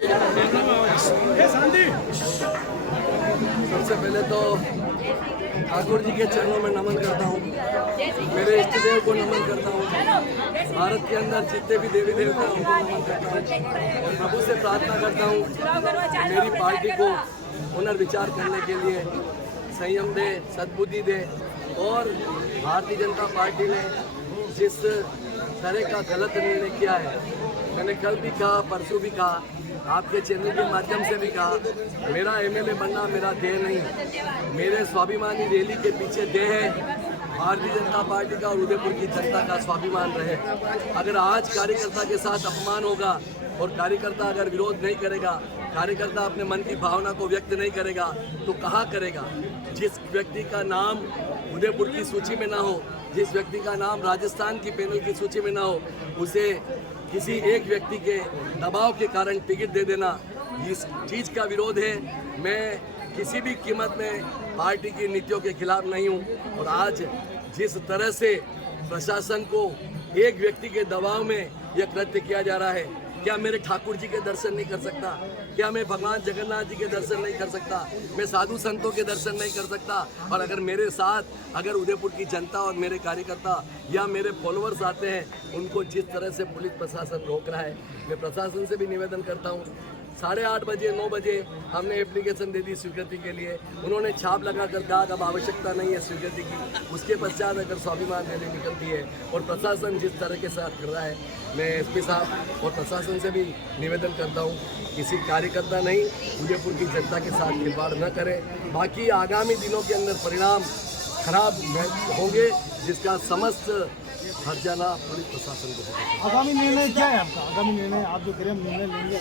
सबसे पहले तो ठाकुर जी के चरणों में नमन करता हूँ, मेरे इष्ट देव को नमन करता हूँ, भारत के अंदर जितने भी देवी देवता हैं उनको नमन करता हूँ और प्रभु से प्रार्थना करता हूँ मेरी पार्टी को पुनर्विचार करने के लिए संयम दे, सद्बुद्धि दे। और भारतीय जनता पार्टी ने जिस तरह का गलत निर्णय किया है, मैंने कल भी कहा, परसों भी कहा, आपके चैनल के माध्यम से भी कहा, मेरा एमएलए बनना मेरा ध्येय नहीं, मेरे स्वाभिमानी रैली के पीछे ध्येय है भारतीय जनता पार्टी का और उदयपुर की जनता का स्वाभिमान रहे। अगर आज कार्यकर्ता के साथ अपमान होगा और कार्यकर्ता अगर विरोध नहीं करेगा, कार्यकर्ता अपने मन की भावना को व्यक्त नहीं करेगा तो कहाँ करेगा। जिस व्यक्ति का नाम उदयपुर की सूची में ना हो, जिस व्यक्ति का नाम राजस्थान की पैनल की सूची में ना हो, उसे किसी एक व्यक्ति के दबाव के कारण टिकट दे देना, इस चीज़ का विरोध है। मैं किसी भी कीमत में पार्टी की नीतियों के खिलाफ नहीं हूं। और आज जिस तरह से प्रशासन को एक व्यक्ति के दबाव में यह कृत्य किया जा रहा है, क्या मेरे ठाकुर जी के दर्शन नहीं कर सकता? क्या मैं भगवान जगन्नाथ जी के दर्शन नहीं कर सकता? मैं साधु संतों के दर्शन नहीं कर सकता? और अगर मेरे साथ अगर उदयपुर की जनता और मेरे कार्यकर्ता या मेरे फॉलोअर्स आते हैं, उनको जिस तरह से पुलिस प्रशासन रोक रहा है, मैं प्रशासन से भी निवेदन करता हूँ। 8:30 बजे 9 बजे हमने एप्लीकेशन दे दी स्वीकृति के लिए, उन्होंने छाप लगा कर कहा अब आवश्यकता नहीं है स्वीकृति की। उसके पश्चात अगर स्वाभिमान रैली निकलती है और प्रशासन जिस तरह के साथ कर रहा है, मैं एसपी साहब और प्रशासन से भी निवेदन करता हूँ किसी कार्यकर्ता नहीं, उदयपुर की जनता के साथ खिलवाड़ न करें। बाकी आगामी दिनों के अंदर परिणाम खराब होंगे जिसका समस्त हर्जाना पुलिस प्रशासन को। आगामी निर्णय क्या है आपका? आगामी निर्णय आप जो करें निर्णय लेंगे?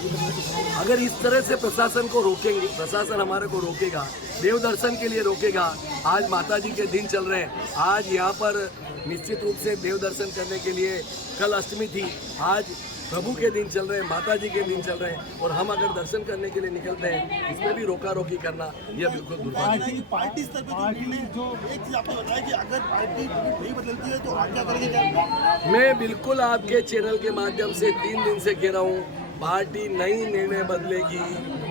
अगर इस तरह से प्रशासन को रोकेंगे, प्रशासन हमारे को रोकेगा, देव दर्शन के लिए रोकेगा। आज माता जी के दिन चल रहे हैं, आज यहाँ पर निश्चित रूप से देव दर्शन करने के लिए कल अष्टमी थी, आज प्रभु के दिन चल रहे हैं, माता जी के दिन चल रहे हैं और हम अगर दर्शन करने के लिए निकलते हैं, इसमें भी रोका रोकी करना यह बिल्कुल दुर्भाग्य है। पार्टी स्तर पर जो एक चीज आपने बताया कि अगर पार्टी नहीं बदलती है तो आप क्या करेंगे? मैं बिल्कुल आपके चैनल के माध्यम से 3 दिन से कह रहा हूँ, पार्टी नई निर्णय बदलेगी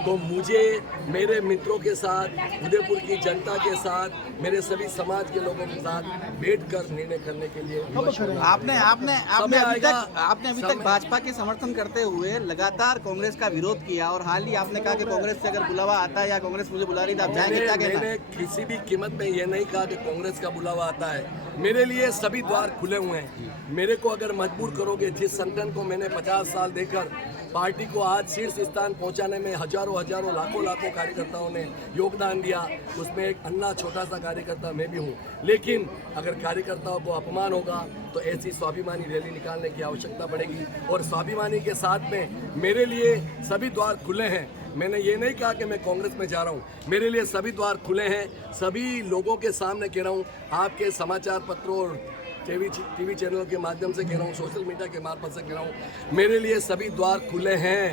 तो मुझे मेरे मित्रों के साथ, उदयपुर की जनता के साथ, मेरे सभी समाज के लोगों के साथ बैठकर निर्णय करने के लिए आपने अभी तक भाजपा के समर्थन करते हुए लगातार कांग्रेस का विरोध किया और हाल ही आपने कहा कि कांग्रेस से अगर बुलावा आता है या कांग्रेस मुझे बुला रही है आप जाएंगे, क्या कहना? मैंने किसी भी कीमत में ये नहीं कहा कि कांग्रेस का बुलावा आता है। मेरे लिए सभी द्वार खुले हुए हैं। मेरे को अगर मजबूर करोगे, जिस संगठन को मैंने 50 साल देकर पार्टी को आज शीर्ष स्थान पहुंचाने में हजारों लाखों कार्यकर्ताओं ने योगदान दिया, उसमें एक अन्ना छोटा सा कार्यकर्ता मैं भी हूं। लेकिन अगर कार्यकर्ताओं को अपमान होगा तो ऐसी स्वाभिमानी रैली निकालने की आवश्यकता पड़ेगी और स्वाभिमानी के साथ में मेरे लिए सभी द्वार खुले हैं। मैंने ये नहीं कहा कि मैं कांग्रेस में जा रहा हूँ, मेरे लिए सभी द्वार खुले हैं। सभी लोगों के सामने कह रहा हूँ, आपके समाचार पत्रों और टीवी चैनल के माध्यम से कह रहा हूँ, सोशल मीडिया के मार्फत से कह रहा हूँ, मेरे लिए सभी द्वार खुले हैं।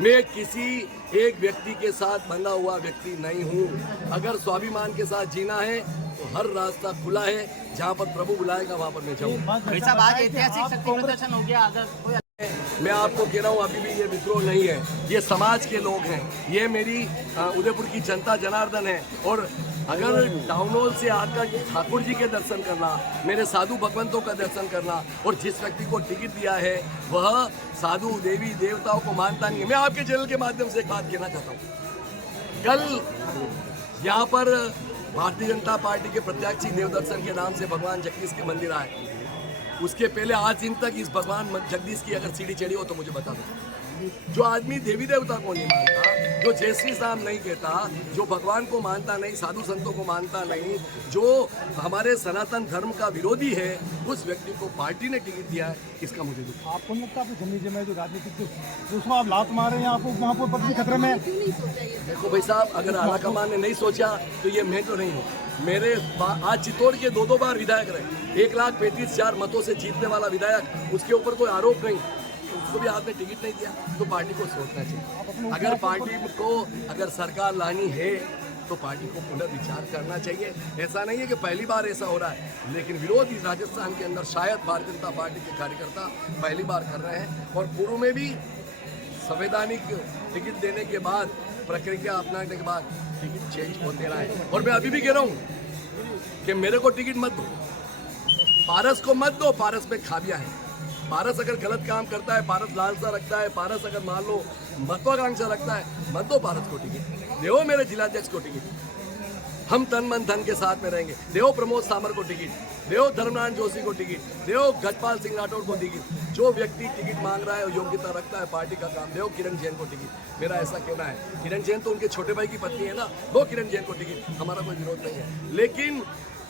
मैं किसी एक व्यक्ति के साथ बंधा हुआ व्यक्ति नहीं हूँ। अगर स्वाभिमान के साथ जीना है तो हर रास्ता खुला है, जहाँ पर प्रभु बुलाएगा वहाँ पर मैं जाऊँगा। मैं आपको कह रहा हूँ, अभी भी ये विद्रोह नहीं है, ये समाज के लोग हैं, ये मेरी उदयपुर की जनता जनार्दन है। और अगर टाउन हॉल से आकर ठाकुर जी के दर्शन करना, मेरे साधु भगवंतों का दर्शन करना और जिस व्यक्ति को टिकट दिया है वह साधु देवी देवताओं को मानता नहीं है। मैं आपके चैनल के माध्यम से एक बात कहना चाहता हूँ, कल यहाँ पर भारतीय जनता पार्टी के प्रत्याशी देव दर्शन के नाम से भगवान जगदीश के मंदिर आए, उसके पहले आज दिन तक इस भगवान जगदीश की अगर सीढ़ी चढ़ी हो तो मुझे बता दो। जो आदमी देवी देवता को नहीं मानता, जो जय श्री राम नहीं कहता, जो भगवान को मानता नहीं, साधु संतों को मानता नहीं, जो हमारे सनातन धर्म का विरोधी है, उस व्यक्ति को पार्टी ने टिकट दिया है, इसका मुझे दुख। आपको लगता है जमीन में जो राजनीतिक उसमें आप लात मारे हैं, आपको वहाँ पर पत्नी खतरे में? देखो भाई साहब, अगर आला कमान ने नहीं सोचा तो ये मैं तो नहीं हूँ। मेरे आज चित्तौड़ के 2 बार विधायक रहे, 1,35,000 मतों से जीतने वाला विधायक, उसके ऊपर कोई आरोप नहीं, उसको भी आपने टिकट नहीं दिया, तो पार्टी को सोचना चाहिए। अगर पार्टी को अगर सरकार लानी है तो पार्टी को पुनर्विचार करना चाहिए। ऐसा नहीं है कि पहली बार ऐसा हो रहा है, लेकिन विरोध इस राजस्थान के अंदर शायद भारतीय जनता पार्टी के कार्यकर्ता पहली बार कर रहे हैं और पूर्व में भी संवैधानिक टिकट देने के बाद, प्रक्रिया अपनाने के बाद टिकट चेंज होते रहा है। और मैं अभी भी कह रहा हूँ कि मेरे को टिकट मत दो, पारस को मत दो, पारस में खामियां हैं। पारस अगर गलत काम करता है, पारस लालसा रखता है, पारस अगर मान लो महत्वाकांक्षा रखता है, मत दो पारस को टिकट, देवो मेरे जिलाध्यक्ष को टिकट, हम तन मन धन के साथ में रहेंगे। देवो प्रमोद सामर को टिकट, देवो धर्मनारायण जोशी को टिकट, देवो गजपाल सिंह राठौड़ को टिकट। जो व्यक्ति टिकट मांग रहा है और योग्यता रखता है पार्टी का काम, देवो किरण जैन को टिकट। मेरा ऐसा कहना है, किरण जैन तो उनके छोटे भाई की पत्नी है ना, दो किरण जैन को टिकट, हमारा कोई विरोध नहीं है। लेकिन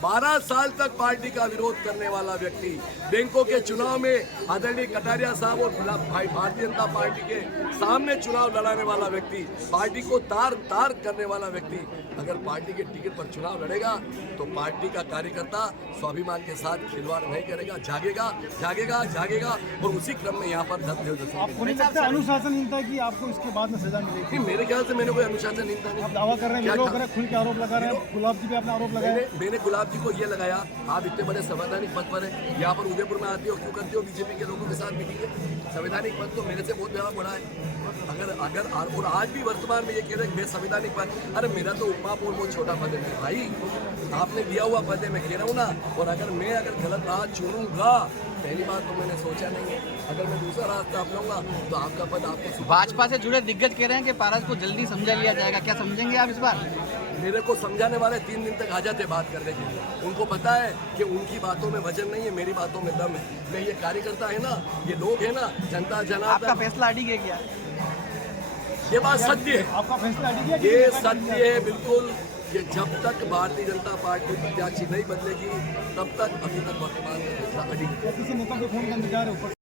12 साल तक पार्टी का विरोध करने वाला व्यक्ति, बैंकों के चुनाव में आदरणीय कटारिया साहब और भारतीय जनता पार्टी के सामने चुनाव लड़ाने वाला व्यक्ति, पार्टी को तार तार करने वाला व्यक्ति अगर पार्टी के टिकट पर चुनाव लड़ेगा तो पार्टी का कार्यकर्ता स्वाभिमान के साथ खिलवाड़ नहीं करेगा, जागेगा जागेगा जागेगा। और उसी क्रम में यहाँ पर आपको नहीं लगता अनुशासनहीनता है कि आपको इसके बाद में सजा मिलेगी? मेरे ख्याल से मैंने कोई अनुशासनहीनता नहीं। आप दावा कर रहे हैं, खुल के आरोप लगा रहे हैं, गुलाब जी पे अपना आरोप लगाया। मैंने गुलाब जी को ये लगाया, आप इतने बड़े संवैधानिक पद पर है, यहाँ पर उदयपुर में आती हो, क्यों करती हो बीजेपी के लोगों के साथ मीटिंग? संवैधानिक पद तो मेरे से बहुत ज़्यादा बड़ा है। अगर और आज भी वर्तमान में ये कह रहे हैं बेसंवैधानिक पद, अरे मेरा तो उपमहापौर बहुत छोटा पद है भाई, आपने दिया हुआ पद है, मैं कह रहा हूँ ना। और अगर मैं गलत राह चुनूंगा, पहली बात तो मैंने सोचा नहीं है, अगर मैं दूसरा रास्ता अपनाऊंगा तो आपका पद आपको। भाजपा से जुड़े दिग्गज कह रहे हैं कि पारस को जल्दी समझा लिया जाएगा, क्या समझेंगे आप इस बार? मेरे को समझाने वाले 3 दिन तक आ जाते बात करने के लिए। उनको पता है कि उनकी बातों में वजन नहीं है, मेरी बातों में दम है। मैं ये कार्यकर्ता है ना, ये लोग है ना, जनता जनार्दन। आपका फैसला अड़ी है क्या? ये बात सत्य है, आपका फैसला अड़ी गया? ये सत्य है बिल्कुल, कि जब तक भारतीय जनता पार्टी प्रत्याशी नहीं बदलेगी तब तक, अभी तक वर्तमान में फैसला अड़ी है। किसी नेता के फोन का इंतजार है ऊपर